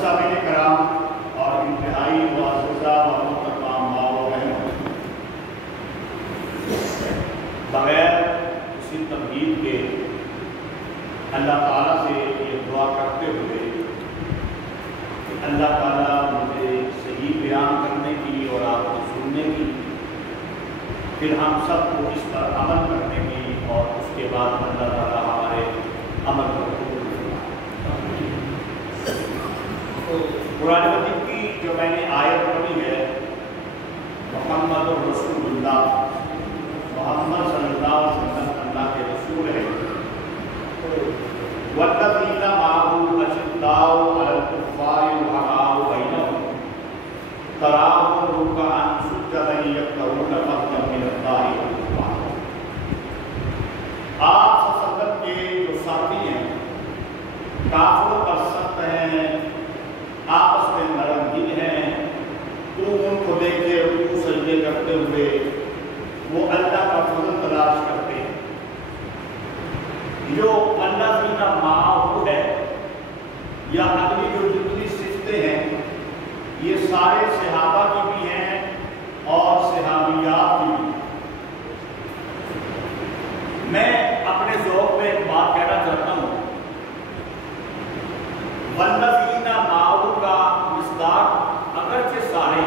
سامعین کرام اور انتہائی معززہ و محترمہ ماں و بہنوں، بغیر کسی تمہید کے اللہ تعالیٰ سے یہ دعا کرتے ہوئے کہ اللہ تعالیٰ مجھے صحیح بیان کرنے کی اور آپ کو سننے کی، پھر ہم سب کو اس پر عمل کرنے کی، اور اس کے بعد اللہ تعالیٰ ہمارے عمل کو قبول کرنا۔ قرآن مجید کی جو میں نے آیت پڑھی ہے، محمد رسول اللہ، محمد صلی اللہ علیہ وسلم اللہ کے رسول ہے۔ وَالَّذِينَ مَعَهُ أَشِدَّاءُ عَلَى الْكُفَّارِ رُحَمَاءُ بَيْنَهُمْ تَرَاهُمْ رُكَّعًا سُجَّدًا يَبْتَغُونَ فَضْلًا مِنَ اللَّهِ وَرِضْوَانًا۔ آپ صلی اللہ علیہ وسلم کے جو ساتھی ہیں، کافروں پر سخت ہیں، آپس میں نرم دل ہیں، تو ان کو دیکھتے رکوع سجدے کرتے ہوئے وہ اللہ کا فضل تلاش کرتے ہیں۔ جو الذین معہ ہے یا اگلی جو جتنی صفتیں ہیں، یہ سارے صحابہ کی بھی ہیں اور صحابیات کی بھی۔ میں اپنے ذوق میں ایک بات کہنا چاہتا ہوں، والذین معہ کا مصداق اگرچہ سارے،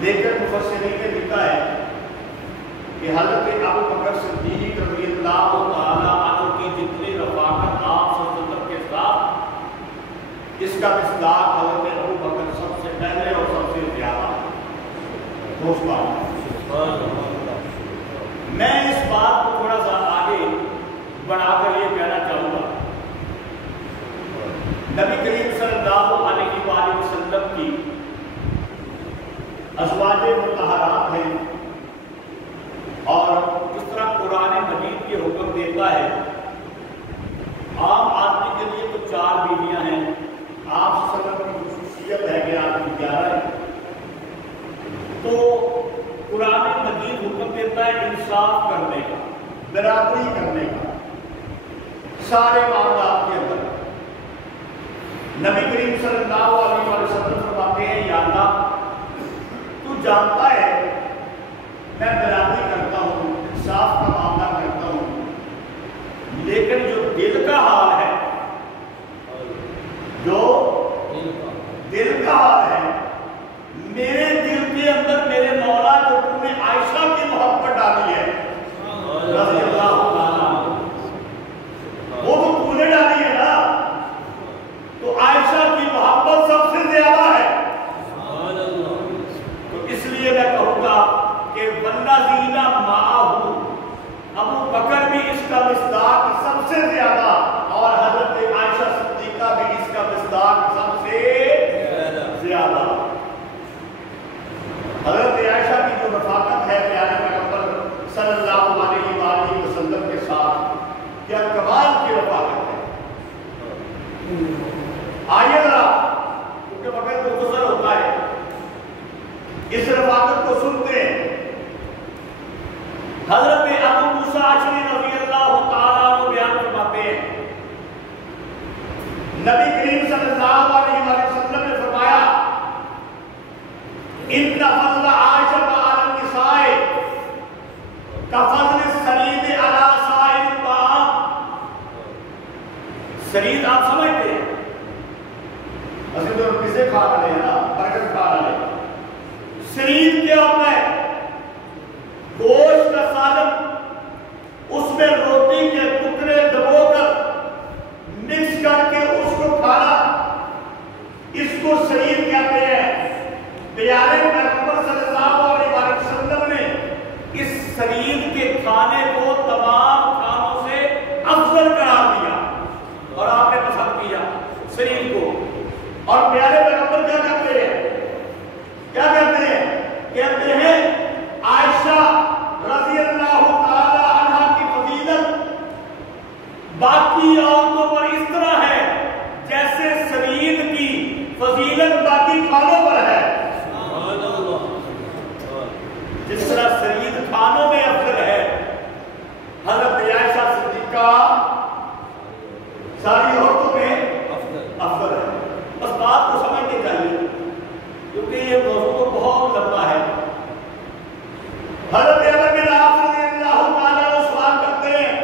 لیکن مفسرین نے لکھا ہے کہ حضرت ابو بکر صدیق رضی اللہ تعالیٰ عنہ کی جتنی رفاقت آپ صلی اللہ علیہ وسلم کے ساتھ، اس کا مصداق حضرت ابو بکر سب سے پہلے اور سب سے زیادہ دوستان۔ میں اس بات کو تھوڑا سا آگے بڑھا کر یہ کہنا چاہوں گا، نبی کریم صلی اللہ علیہ وآلہ وسلم کی ازواج مطہرات ہیں، اور اس طرح قرآن مجید کے حکم دیتا ہے۔ عام آدمی کے لیے تو 4 بیویاں ہیں، آپ صلی اللہ علیہ وسلم کی خصوصیت ہے کہ آپ کی 11 ہیں۔ تو قرآن مجید حکم دیتا ہے انصاف کرنے کا، برابری کرنے کا سارے معاملات کے اندر۔ نبی کریم صلی اللہ علیہ وسلم فرماتے ہیں، یا اللہ تو جانتا ہے میں برابری کرتا ہوں، انصاف کا معاملہ کرتا ہوں، لیکن جو دل کا حال ہے، جو دل کا حال ہے، میرے دل کے اندر میرے مولا جو تم نے عائشہ کی محبت ڈالی ہے رضی اللہ تعالیٰ، وہ تو تم نے ڈالی ہے نا، تو عائشہ کی محبت سب سے زیادہ ہے۔ تو اس لیے میں کہوں گا کہ والذین معہ، ابو بکر بھی اس کا مصداق سب سے زیادہ، اور حضرت عائشہ صدیقہ بھی اس کا مصداق سب سے زیادہ۔ حضرت عائشہ کی جو رفاقت ہے پیارے پیغمبر صلی اللہ علیہ وآلہ وسلم کے ساتھ، کیا کمال کی رفاقت ہے۔ آئیے ذرا، کیونکہ وقت مختصر ہوتا ہے، اس رفاقت کو سنتے ہیں۔ حضرت ابو موسیٰ اشعری رضی اللہ تعالیٰ عنہ بیان فرماتے ہیں، نبی کریم صلی اللہ علیہ وسلم نے فرمایا، ان فضل عائشہ علی النساء کفضل السرید علی سائر الطعام۔ سرید آپ سمجھتے ہیں، اصل تو کسے کھا رہے ہیں نا، برکت کھا رہے ہیں۔ سرید کیا ہوتا ہے؟ گوشت کا سالن، اس میں روٹی کے ٹکڑے دبو کر مکس کر کے اس کو کھانا، اس کو سرید کہتے ہیں۔ پیارے پیغمبر صلی اللہ علیہ وسلم نے اس سرید کے کھانے کو تمام کھانوں سے افضل قرار دیا، اور آپ نے پسند کیا سرید کو۔ اور پیارے پیغمبر کیا کہتے ہیں؟ کیا کہتے ہیں؟ کہتے ہیں عائشہ رضی اللہ تعالی عنہ کی فضیلت باقی عورتوں پر اس طرح ہے جیسے سرید کی فضیلت باقی کھانوں پر ہے۔ جس طرح سرید کھانوں میں افضل ہے، حضرت عائشہ صدیقہ ساری عورتوں میں افضل ہے۔ چونکہ یہ موضوع تو بہت لمبا ہے. حضرت عمر بن عاص رضی اللہ تعالیٰ عنہ سوال کرتے ہیں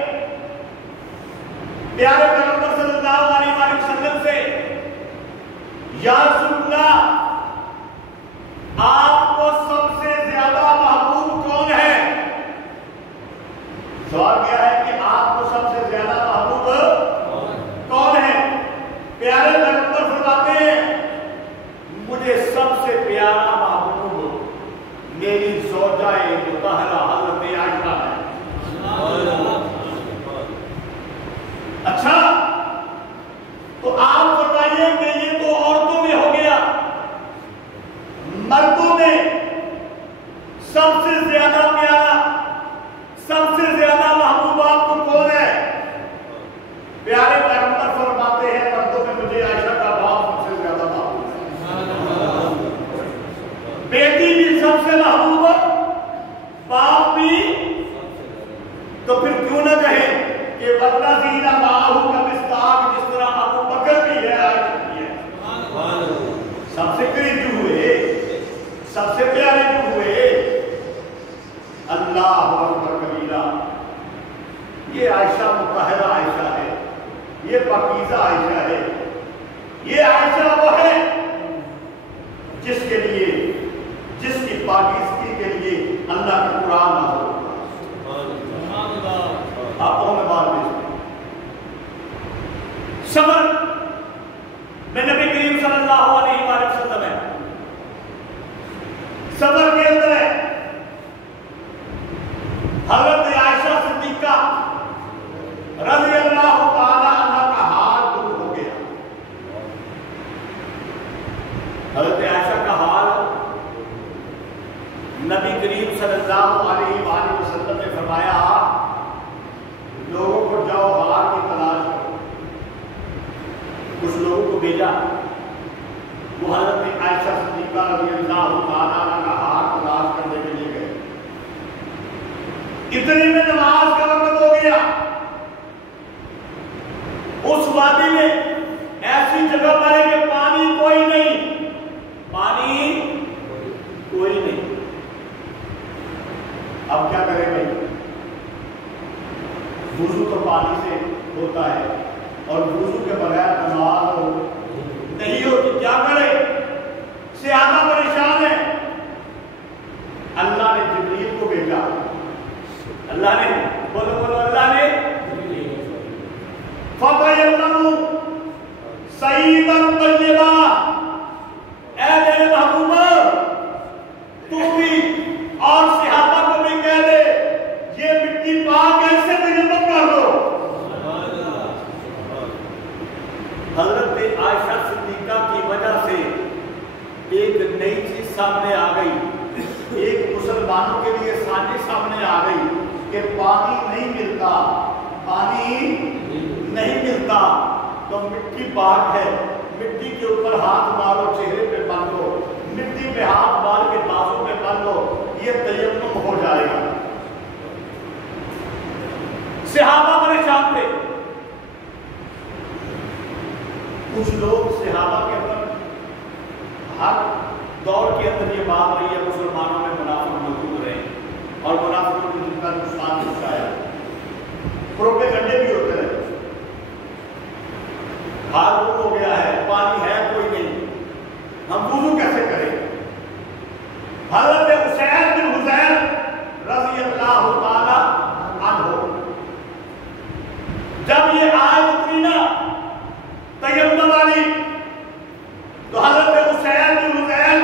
پیارے پیغمبر صلی اللہ علیہ وسلم سے، یا رسول اللہ آپ کو سب سے زیادہ محبوب کون ہے؟ سوال کیا ہے کہ آپ کو سب سے زیادہ محبوب کون ہے؟ پیارے پیغمبر فرماتے ہیں مجھے سب سے پیارا محبوب میری زوجہ مطہرہ حضرت عائشہ ہے. اچھا تو آپ فرمائیے کہ یہ تو عورتوں میں ہو گیا، مردوں میں سب سے زیادہ پیارا، سب سے زیادہ محبوب آپ کو کون ہے؟ پیارے پیغمبر فرماتے ہیں مردوں میں مجھے عائشہ کا باپ سب سے زیادہ محبوب ہے. بیٹی بھی سب سے محبوب، باپ بھی. تو پھر کیوں نہ کہیں کہ والذین معہ کمصطاق، جس طرح ابو بکر بھی ہے عائشہ بھی ہے. سب سے قریب جو ہوئے، سب سے پیارے جو ہوئے. اللہ اکبر کبیرہ. یہ عائشہ مطہرہ عائشہ ہے، یہ پاکیزہ عائشہ ہے. یہ عائشہ وہ ہے جس کے لیے، جس کی پاکیزگی کے لیے اللہ کا قرآن نازل ہوا. آپ کو ہمیں بات بھیجتے صبر میں نبی کریم صلی اللہ علیہ وآلہ وسلم ہے. صبر کے اندر ہے حضرت عائشہ صدیقہ رضی اللہ تعالی عنہ کا حال دور ہو گیا. حضرت عائشہ کا حال نبی کریم صلی اللہ علیہ وآلہ وسلم نے فرمایا لوگوں کو جاؤ ہار کی تلاش کرو. کچھ لوگوں کو بھیجا، وہ حضرت عائشہ صدیقہ رضی اللہ تعالیٰ عنہ کا ہار تلاش کرنے کے لیے گئے. اتنے میں نماز کا وقت ہو گیا. اس وادی میں ایسی جگہ پر ہے کہ پانی کوئی نہیں، پانی کوئی نہیں. اب کیا کریں بھائی؟ وضو تو پانی سے ہوتا ہے اور وضو کے بغیر نماز نہیں ہوتی. کیا کرے؟ صحابہ پریشان ہے. اللہ نے جبریل کو بھیجا. اللہ نے بولو بولو اللہ نے فَتَيَمَّمُوا صَعِيدًا طَيِّبًا. اے میرے محبوب تو بھی اور صحابہ کو بھی کہہ دے یہ مٹی پاک ایسے تیمم کر لو. حضرت عائشہ صدیقہ کی وجہ سے ایک نئی چیز سامنے آ گئی، ایک مسلمانوں کے لیے سازش سامنے آ گئی کہ پانی نہیں ملتا، پانی نہیں ملتا تو مٹی پاک ہے. مٹی کے اوپر ہاتھ مارو، چہرے پہ باندھو، مٹی پہ ہاتھ مار کے بازو پہ باندھو، یہ تیمم ہو جائے گا. صحابہ پریشان تھے. کچھ لوگ صحابہ کے اندر ہر دور کے اندر یہ بات رہی ہے مسلمانوں میں منافق موجود رہے اور منافقوں نے جن کا نقصان پہنچایا. پروپیگنڈے بھی ہوتے رہے. حال ہو گیا ہے، پانی ہے کوئی نہیں، ہم وضو کیسے کریں؟ حضرت اسید بن حضیر رضی اللہ تعالی عنہ جب یہ آیت اتری نا تیمم والی تو حضرت اسید بن حضیر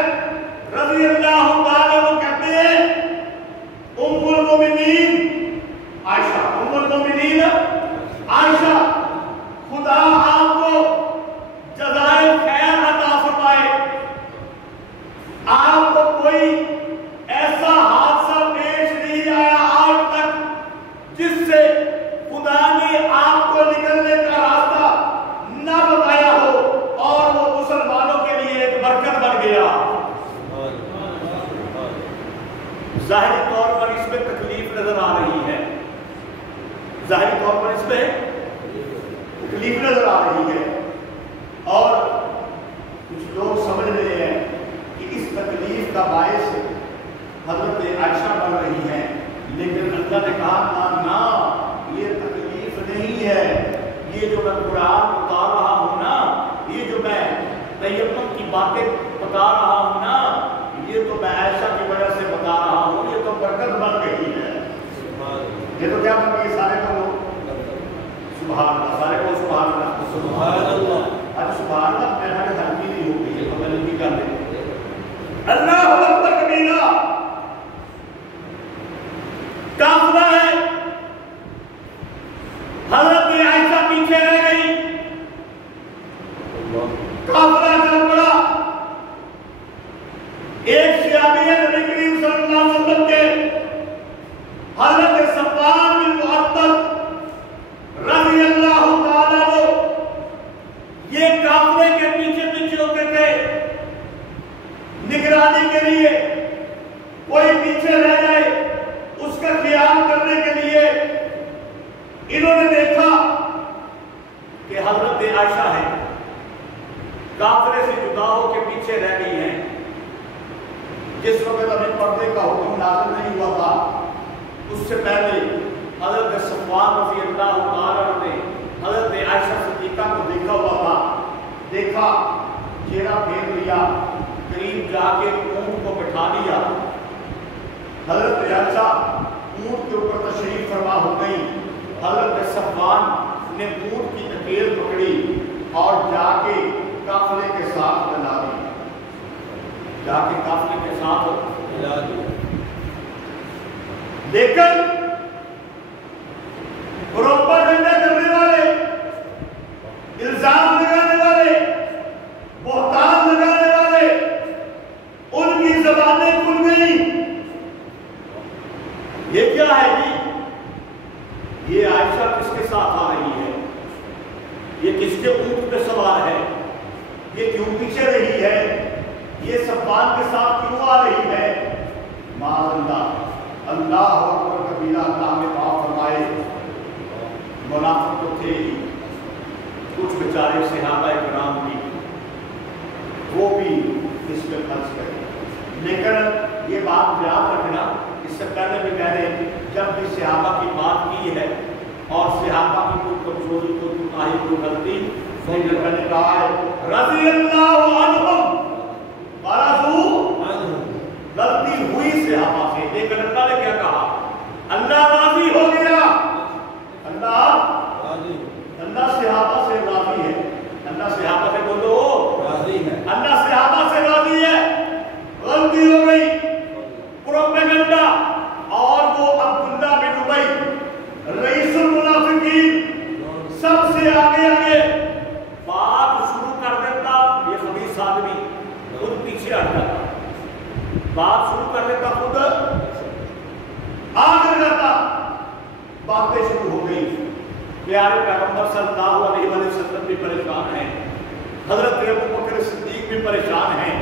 رضی اللہ تعالی عنہ کہتے ہیں ام المومنین عائشہ، ام المومنین عائشہ خدا آپ کو جزائے خیر عطا فرمائے. آپ کو کوئی ایسا حادثہ پیش نہیں آیا آج تک جس سے خدا نے آپ کو نکلنے کا راستہ نہ بتایا ہو اور وہ مسلمانوں کے لیے ایک برکت بن گیا. ظاہری طور پر اس میں تکلیف نظر آ رہی ہے، ظاہری طور پر اس میں تکلیف نظر آ رہی ہے اور کچھ لوگ سمجھ رہے ہیں کہ اس تکلیف کا باعث حضرت عائشہ بن رہی ہیں، لیکن اللہ نے کہا نا یہ تکلیف نہیں ہے، یہ جو میں قرآن بتا رہا ہوں نا، یہ جو میں تیمم کی باتیں بتا رہا ہوں نا، یہ تو میں عائشہ کی وجہ سے بتا رہا ہوں، یہ تو برکت بن گئی ہے۔ یہ تو کیا بن گئی؟ سارے کو سبحان اللہ، سارے کو سبحان اللہ، سبحان اللہ۔ اب سبحان اللہ میرا ہلکی نہیں ہو گئی ہے، ہمیں نہیں کر دیں۔ اللہ اکبر کبیرہ کافرہ ہے، حضرت عائشہ پیچھے رہ گئی، کافرہ چل پڑا۔ ایک صحابی نبی کریم صلی اللہ علیہ وسلم کے حضرت صفوان بن معطل رضی اللہ تعالیٰ عنہ، یہ کافرے کے پیچھے پیچھے ہوتے تھے نگرانی کے لیے، کوئی پیچھے رہ جائے اس کا خیال کرنے کے لیے۔ انہوں نے دیکھا کہ حضرت عائشہ ہے، کافرے سے جدا ہو کے پیچھے رہ گئی ہیں۔ جس وقت ابھی پردے کا حکم نازل نہیں ہوا تھا، اس سے پہلے حضرت صفوان رضی اللہ تعالیٰ عنہ نے حضرت عائشہ صدیقہ کو دیکھا ہوا تھا، دیکھا، چہرہ پھیر لیا، قریب جا کے اونٹ کو بٹھا لیا۔ حضرت عائشہ اونٹ کے اوپر تشریف فرما ہو گئی، حضرت صفوان نے اونٹ کی نکیل پکڑی اور جا کے قافلے کے ساتھ ملا دی، جا کے قافلے کے ساتھ ملا دی۔ لیکن پروپیگنڈا کرنے والے، الزام لگانے والے، بہتان لگانے والے، ان کی زبانیں کھل گئی۔ یہ کیا ہے جی؟ یہ عائشہ کس کے ساتھ آ رہی ہے؟ یہ کس کے اونٹ پہ سوار ہے؟ یہ کیوں پیچھے رہی ہے؟ یہ صفوان کے ساتھ کیوں آ رہی ہے؟ معاذ اللہ، اللہ اکبر کبیرہ، اللہ میں معاف فرمائے۔ منافق تو تھے ہی، کچھ بیچارے صحابہ کرام بھی، وہ بھی اس میں پھنس گئے۔ لیکن یہ بات یاد رکھنا، اس سے پہلے بھی میں نے جب بھی صحابہ کی بات کی ہے اور صحابہ کی کوئی کمزوری، کوئی کوتاہی، کوئی غلطی، میں نے کہا ہے رضی اللہ عنہم ورضوا عنہ، غلطی ہوئی صحابہ سے، لیکن اللہ نے کیا کہا؟ اللہ راضی ہو گیا، اللہ صحابہ سے راضی ہے، اللہ صحابہ سے بولو راضی ہے، اللہ صحابہ سے راضی ہے۔ غلطی ہو گئی، پروپیگنڈا، اور وہ عبداللہ بن ابی رئیس المنافقین سب سے آگے آگے بات شروع کر دیتا، یہ خبیث آدمی خود پیچھے ہٹ جاتا، بات شروع کر دیتا، خود آگے جاتا، باتیں شروع ہو گئی۔ پیارے پیغمبر صلی اللہ علیہ وسلم بھی پریشان ہیں، حضرت ابوبکر صدیق بھی پریشان ہیں،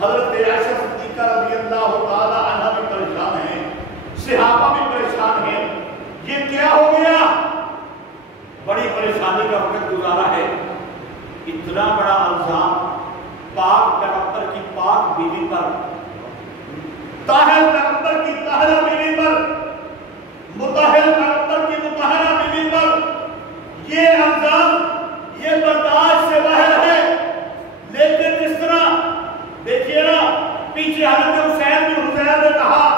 حضرت عائشہ صدیقہ رضی اللہ تعالی عنہا بھی پریشان ہیں، صحابہ بھی پریشان ہیں۔ یہ کیا ہو گیا؟ بڑی پریشانی کا وقت گزارا ہے۔ اتنا بڑا الزام پاک پیغمبر کی پاک بیوی پر، طاہر پیغمبر کی طاہرہ بیوی پر، مطہر پیغمبر کی مطہرہ بیوی پر، یہ الزام، یہ برداشت سے باہر ہے۔ لیکن جس طرح دیکھیے نا، پیچھے حضرت حسین بن حسین نے کہا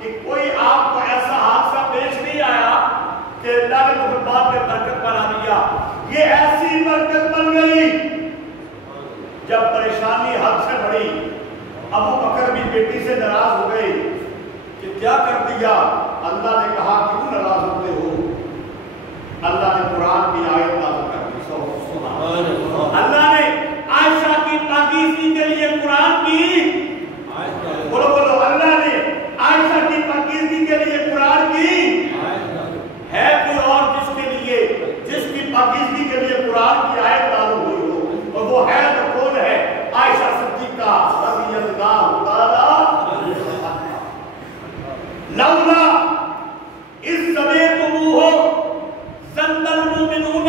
کہ کوئی آپ کو ایسا حادثہ پیش نہیں آیا کہ اللہ نے تمہیں بعد میں برکت بنا دیا، یہ ایسی برکت بن گئی۔ جب پریشانی حد سے بڑھی، ابو بکر بھی بیٹی سے ناراض ہو گئے کہ کیا کر دیا؟ اللہ نے کہا کیوں ناراض ہوتے ہو؟ اللہ نے قرآن کی آیت نازل کر دی، سبحان اللہ۔ اللہ نے عائشہ کی پاکیزگی کے لیے قرآن کی، بولو بولو، اللہ نے عائشہ کی پاکیزگی کے لیے قرآن کی ہے کوئی اور جس کے لیے، جس کی پاکیزگی کے لیے قرآن کی آیت نازل ہوئی ہو، اور وہ ہے تو کون ہے؟ عائشہ صدیقہ رضی اللہ تعالی لولا اس سمیتموہ ظن المؤمنون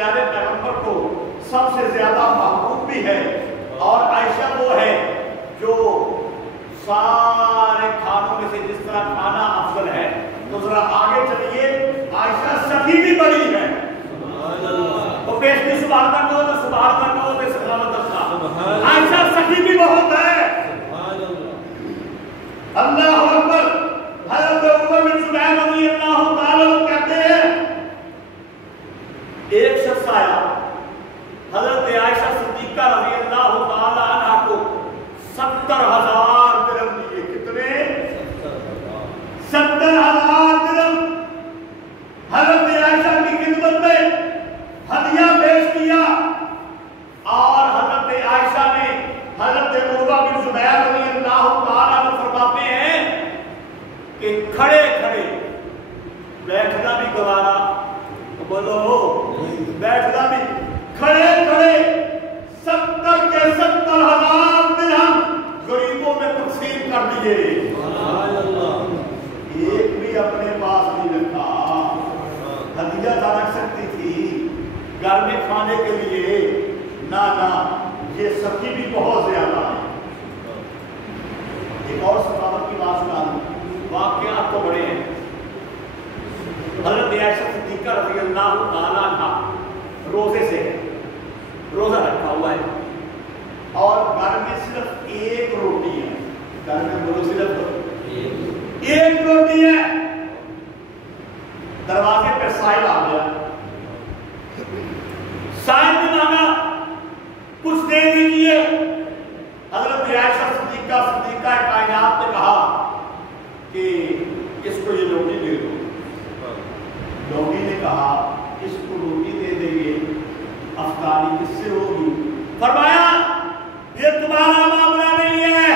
پیارے پیغمبر کو سب سے زیادہ محبوب بھی ہے، اور عائشہ وہ ہے جو سارے کھانوں میں سے جس طرح کھانا افضل ہے، تو ذرا آگے چلیے، عائشہ سخی بھی بڑی ہے، تو پیشنی سبحانہ کو تو سبحانہ کو تو سبحانہ دستا، عائشہ سخی بھی بہت ہے۔ اللہ اکبر۔ حضرت عمر بن زبیر رضی اللہ تعالیٰ عنہ کہتے ہیں ایک شخص آیا حضرت عائشہ صدیقہ رضی اللہ تعالیٰ عنہ کو 70,000 درہم دیے۔ کتنے؟ 70,000 درہم حضرت عائشہ کی خدمت میں ہدیہ پیش کیا، اور حضرت عائشہ نے حضرت عروہ بن زبیر رضی اللہ تعالیٰ عنہ فرماتے ہیں کہ کھڑے کھڑے بیٹھنا بھی گوارا، بولو بیٹھنا بھی، کھڑے کھڑے 70 کے 70,000 درہم غریبوں میں تقسیم کر دیے۔ ایک بھی اپنے پاس نہیں رکھا، ہدیہ تو رکھ سکتی تھی گھر میں کھانے کے لیے، نہ یہ سخی بھی بہت زیادہ ہے۔ ایک اور صحابہ کی بات سنا دوں، واقعات تو بڑے ہیں۔ حضرت عائشہ صدیقہ رضی اللہ تعالیٰ عنہ روزے سے روزہ رکھا ہوا ہے، اور گھر میں صرف ایک روٹی ہے، گھر میں بولو صرف ایک روٹی ہے۔ دروازے پر سائل آ گیا، سائل نے مانگا کچھ دے دیجیے۔ حضرت عائشہ صدیقہ کائنات نے کہا کہ اس کو یہ روٹی دے دو۔ لوگی نے کہا اس کو روٹی دے دیں گے، افطاری کس سے ہوگی؟ فرمایا یہ تمہارا معاملہ نہیں ہے،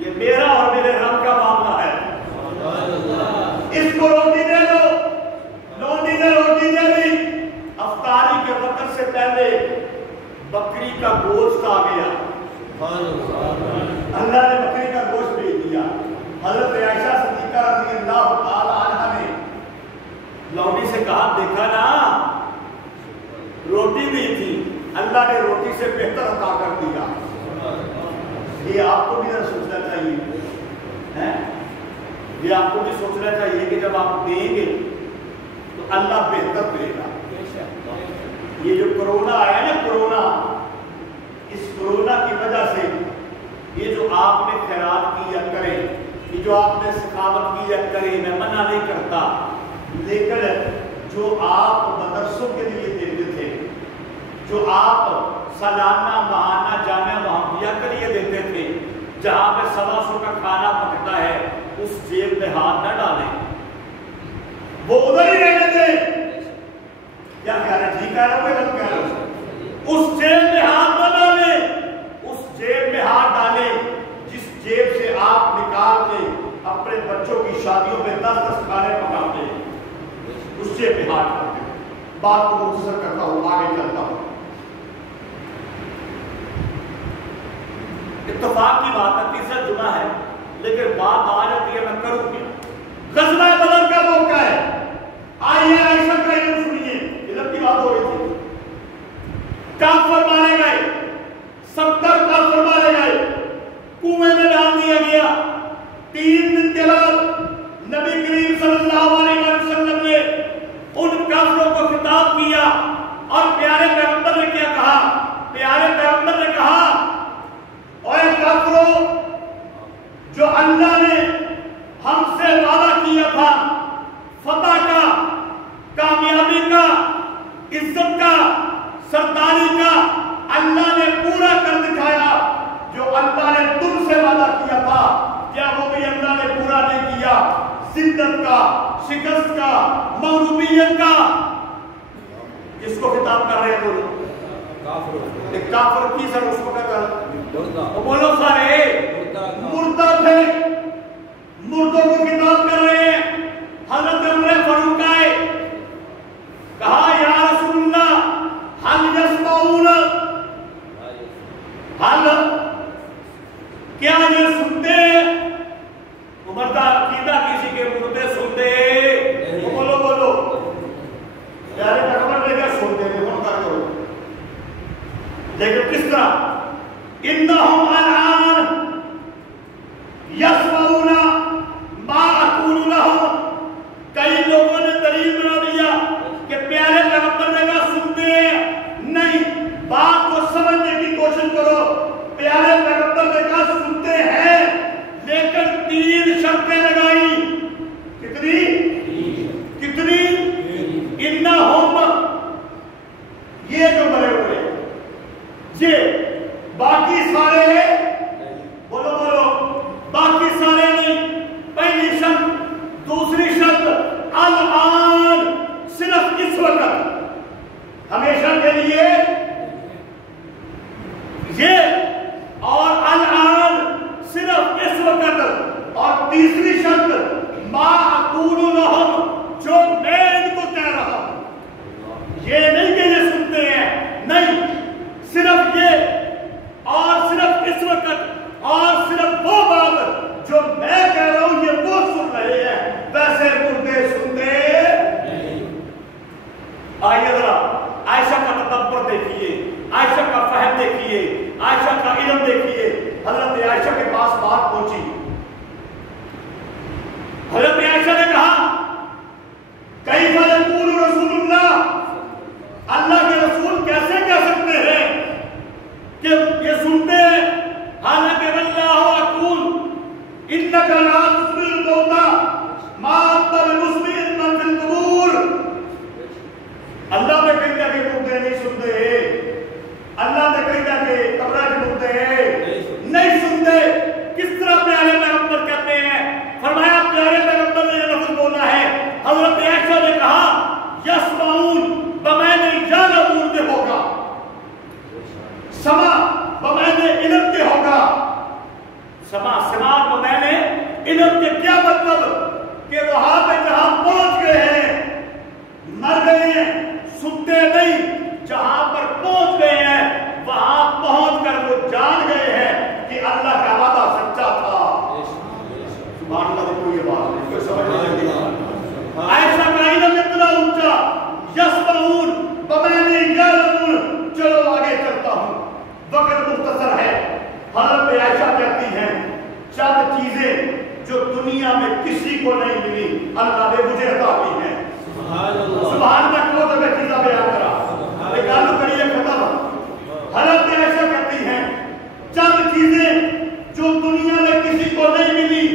یہ میرا اور میرے رب کا معاملہ ہے۔ اس کو روٹی دے دو۔ لوگی نے روٹی دے دی۔ افطاری کے وقت سے پہلے بکری کا گوشت آ گیا، اللہ نے بکری کا گوشت بھیج دیا۔ حضرت عائشہ صدیقہ رضی اللہ تعالی عنہا نے لوڈی سے کہا دیکھا نا روٹی نہیں تھی، اللہ نے روٹی سے بہتر عطا کر دیا۔ یہ آپ کو بھی سوچنا چاہیے، یہ آپ کو بھی سوچنا چاہیے کہ جب آپ دیں گے تو اللہ بہتر دے گا۔ یہ جو کرونا آیا نا، کرونا، اس کرونا کی وجہ سے یہ جو آپ نے خیرات کیا کریں، یہ جو آپ نے سخاوت کیا کریں، میں منع نہیں کرتا، لیکن جو آپ مدرسوں کے لیے دیتے تھے، جو آپ سالانہ ماہانہ جامعہ محمدیہ کے لیے دیتے تھے، جہاں پہ 125 کا کھانا پکتا ہے، اس جیب میں ہاتھ نہ ڈالیں، وہ ادھر ہی رہنے دیں۔ کیا کہہ رہے؟ ٹھیک کہہ رہے ہو کہ غلط کہہ رہے ہو؟ اس جیب میں ہاتھ نہ ڈالیں، اس جیب میں ہاتھ ڈالیں جس جیب سے آپ نکال کے اپنے بچوں کی شادیوں میں 10 کھانے پکاتے ہیں، اس جیب میں ہاتھ ڈالتے ہیں۔ بات کو مختصر کرتا ہوں، آگے چلتا ہوں۔ اتفاق کی بات ہے، تیسرا جمعہ ہے، لیکن بات آ جاتی ہے، میں کروں کیا؟ غزوہ بدر کا موقع ہے، آئیے عائشہ کا علم سنیے، علم کی بات ہو رہی تھی۔ کافر مارے گئے، 70 کافر مارے گئے، کنویں میں ڈال دیا گیا۔ 3 دن کے بعد نبی کریم صلی اللہ علیہ وسلم نے ان کافروں کو خطاب کیا، اور پیارے پیغمبر نے کیا کہا؟ پیارے پیغمبر نے کہا اے کافروں، جو اللہ نے ہم سے وعدہ کیا تھا فتح کا، کامیابی کا، عزت کا، سرداری کا، اللہ نے پورا کر دکھایا۔ جو اللہ نے تم سے وعدہ کیا تھا، کیا وہ بھی اللہ نے پورا نہیں کیا؟ ذلت کا، شکست کا، مغلوبیت کا۔ کس کو خطاب کر رہے ہیں دونوں؟ ایک کافر کی سر اس کو کہتا ہے بولو سارے مردہ تھے، مردوں کو خطاب کر رہے ہیں۔ حضرت عمر فاروق آئے، کہا یا رسول اللہ حل یسمعون، حل کیا یہ سنتے ہیں؟ عمر کا عقیدہ کسی کے مردے سنتے؟ بولو بولو، پیارے پیغمبر نے کہا سن دوسری شرط الآن، صرف اس وقت، ہمیشہ کے لیے یہ، اور الآن صرف اس وقت، اور تیسری شرط ما اقول لهم، جو میں ان کو کہہ رہا ہوں، یہ نہیں کہ یہ سنتے ہیں، نہیں، صرف یہ اور صرف اس وقت اور صرف وہ بات جو میں کہہ رہا ہوں یہ وہ سن رہے ہیں، ویسے مردے سنتے نہیں۔ آئیے ذرا عائشہ کا تدبر دیکھیے، عائشہ کا فہم دیکھیے، عائشہ کا علم دیکھیے۔ حضرت عائشہ کے پاس بات پہنچی، حضرت عائشہ نے کہا کیف یقول رسول اللہ، اللہ کے رسول کیسے کہہ سکتے ہیں کہ یہ سنتے ہیں، حالانکہ واللہ اقول انک لا تسمع الموتى ما انت بمسمع من في القبور، اللہ نے کہا کہ مردے نہیں سنتے، اللہ نے کہا کہ قبر کے مردے نہیں سنتے۔ کس طرح پیارے پیغمبر کہتے ہیں؟ فرمایا پیارے پیغمبر نے یہ لفظ بولا ہے، حضرت عائشہ نے کہا یسمعون بمعنی یعلمون کے ہوگا، سمع بمعنی علم کے ہوگا، سماع بمعنی علم کے، کیا مطلب کہ وہاں پہ جہاں پہنچ گئے ہیں مر گئے ہیں، سنتے نہیں، جہاں پر پہنچ گئے ہیں وہاں پہنچ کر وہ جان گئے ہیں کہ اللہ کا وعدہ سچا تھا۔ سبحان اللہ، کوئی یہ بات نہیں، کوئی سمجھ نہیں آئی۔ عائشہ کا علم اتنا اونچا، یسمعون بمعنی یعلمون۔ چلو آگے چلتا ہوں، وقت مختصر ہے۔ حضرت عائشہ کہتی ہیں چند چیزیں جو دنیا میں کسی کو نہیں ملی اللہ نے مجھے عطا کی ہیں۔ سبحان اللہ، کو تو میں چیزیں بیان کرا، لیکن کریے ختم۔ حضرت عائشہ کہتی ہیں چند چیزیں جو دنیا میں کسی کو نہیں ملی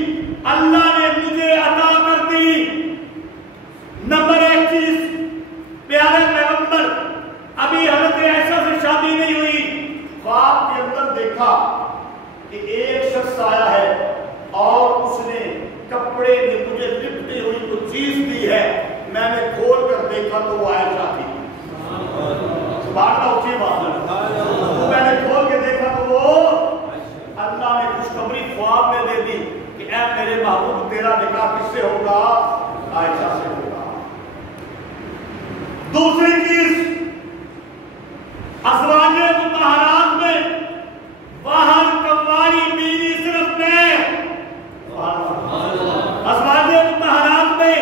اللہ نے مجھے عطا کر دی۔ نمبر ایک چیز، پیارے پیغمبر، ابھی حضرت عائشہ سے شادی نہیں ہوئی، خواب کے اندر دیکھا کہ ایک شخص آیا ہے اور اس نے کپڑے میں مجھے لپٹی ہوئی کچھ چیز دی ہے، میں نے کھول کر دیکھا تو وہ عائشہ تھی۔ سبحان اللہ، اونچی بات ہے، میں نے کھول کے دیکھا تو وہ اللہ نے خوشخبری خواب میں دے دی کہ اے میرے محبوب تیرا نکاح کس سے ہوگا؟ عائشہ سے ہوگا۔ دوسری چیز، ازواج مطہرات میں باہر کماری بیوی صرف میں، ازواج مطہرات میں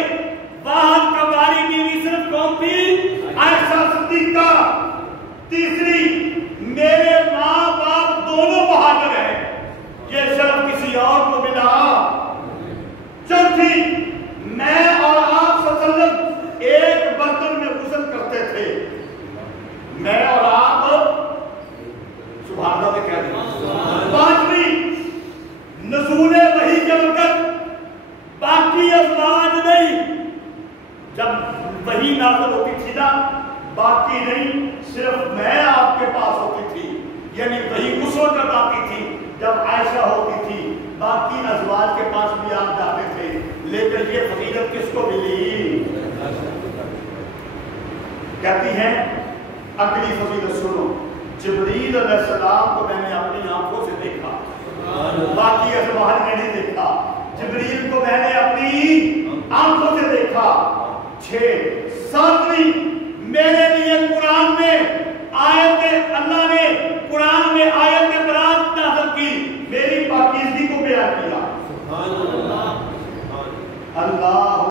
باہر کماری بیوی صرف کون تھی؟ عائشہ صدیقہ۔ تیسری، میرے ماں باپ دونوں مہاجر ہیں، یہ شرف کسی اور کو ملا۔ چوتھی، میں اور آپ صلی اللہ علیہ وسلم ایک برتن میں غسل کرتے تھے، میں اور آپ، سبحان اللہ کہہ دیں۔ پانچویں، نزول وحی کے وقت باقی ازواج نہیں، جب وحی نازل ہوتی تھی نا باقی نہیں، صرف میں آپ کے پاس ہوتی تھی، یعنی وہی اس وقت آتی تھی جب عائشہ ہوتی تھی، باقی ازواج کے پاس بھی آپ جاتے تھے۔ لیکن یہ فضیلت کس کو ملی؟ کہتی ہیں اگلی فضیلت سنو، جبریل علیہ السلام کو میں نے اپنی آنکھوں سے دیکھا، باقی ازواج نے نہیں دیکھا، جبریل کو میں نے اپنی آنکھوں سے دیکھا۔ 6، 7ویں، میرے لیے قرآن میں آیت، اللہ نے قرآن میں آیت برات نازل کی، میری پاکیزگی کو بیان کیا۔ اللہ